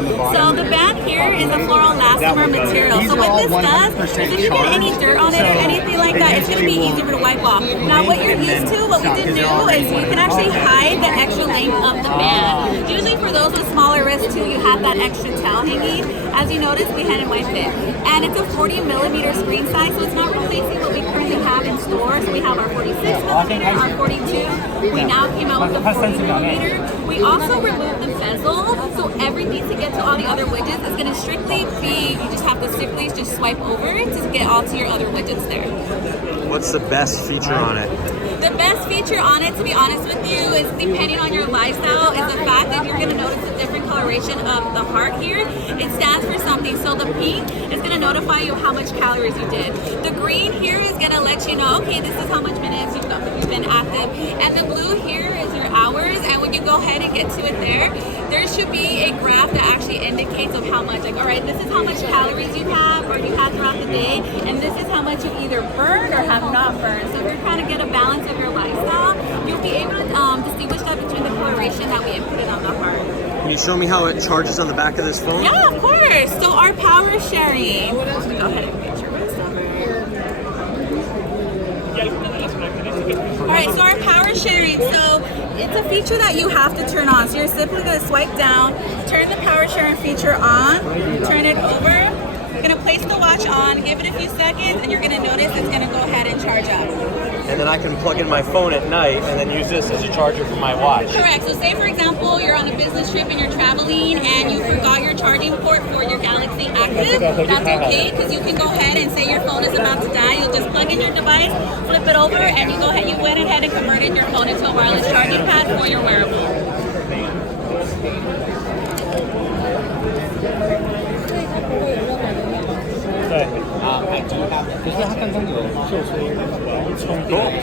So the band here is a floral elastomer material. So what this does is if you get any dirt on it or anything like that, it's going to be easier to wipe off. Now what you're used to, what we did do is you can actually hide the extra length of the band. Usually for those with smaller wrists too, you have that extra tail hanging. As you notice, we had and wiped it. And it's a 40mm screen size, so it's not replacing what we currently have in stores. So we have our 46mm, our 42. We now came out with the 40mm. We also removed the bezel, so everything to get to all the other widgets is going to strictly be, you just have to strictly just swipe over it to get all to your other widgets there. What's the best feature on it? The best feature on it, to be honest with you, is depending on your lifestyle, is the fact that you're going to notice a different coloration of the heart here. It stands for something. So the pink is going to notify you how much calories you did. The green here is going to let you know, okay, this is how much minutes you've been active. And the blue here is your hours. And when you go ahead and get to it there should be a graph that actually indicates of how much, like, all right, this is how much calories you have or you had throughout the day, and this is how much you either burned or have not burned. So if you're trying to get a balance of your lifestyle, you'll be able to distinguish that between the coloration that we inputted on the heart. Can you show me how it charges on the back of this phone? Yeah, of course. So our power sharing. Go ahead and get your wrist over. Alright, so our power sharing, so it's a feature that you have to turn on. So you're simply going to swipe down, turn the power sharing feature on, turn it over. You're going to place the watch on, give it a few seconds, and you're going to notice it's going to go ahead and charge up. And then I can plug in my phone at night and then use this as a charger for my watch. Correct. So say for example, you're on a business trip and you're traveling and you forgot your charging port for your Galaxy Active. That's okay, because you can go ahead and say your phone is about to die. You'll just plug in your device, flip it over, and you went ahead and converted your phone into a wireless charging pad for your wearable. I do have. 可是它刚刚有秀出充电。